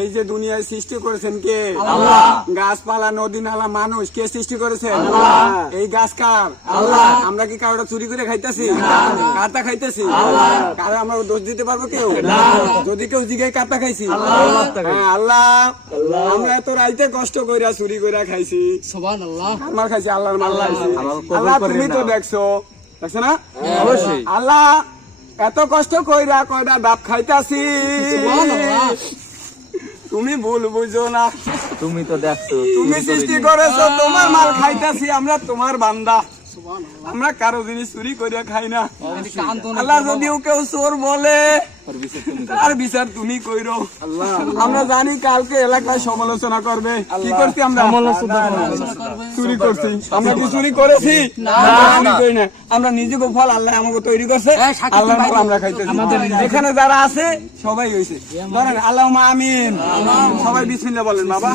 এই যে দুনিয়ায় সৃষ্টি করেছেন কে? গাছপালা, নদী, নালা, মানুষ কে সৃষ্টি করেছেন? এই গাছ কার? আমরা কি কারোটা চুরি করে খাইতেছি? কারটা খাইতেছি? কারো আমরা দোষ দিতে পারবো কেউ? যদি কেউ জিগায় কারটা খাইছি? আল্লাহ। আমরা এত রাইতে কষ্ট কইরা চুরি কইরা খাইছি, আমার খাইছি, আল্লাহর মাল খাইছি। আল্লাহ তুমি তো দেখছো না? অবশ্যই। আল্লাহ এত কষ্ট কইরা কয়টা ডাব খাইতাছি, তুমি ভুল বুঝো না। তুমি তো দেখছো, তুমি সৃষ্টি করেছো, তোমার মাল খাইতাছি, আমরা তোমার বান্দা, আমরা কারো জিনিস চুরি করে খাই না। আল্লাহ যদিও কেউ চোর বলে তার বিচার তুমি কইরো। আমরা জানি কালকে এলাকায় সমালোচনা করবে, কি করছি আমরা? চুরি করছি। আমরা কি চুরি করেছি? না, আমরা নিজেকে ফল আল্লাহ আমাকে তৈরি করছে, আল্লাহ আমরা খাইতেছি। এখানে যারা আছে সবাই হয়েছে, ধরেন আল্লাহুম্মা আমিন, সবাই বিসমিল্লাহ বলেন বাবা।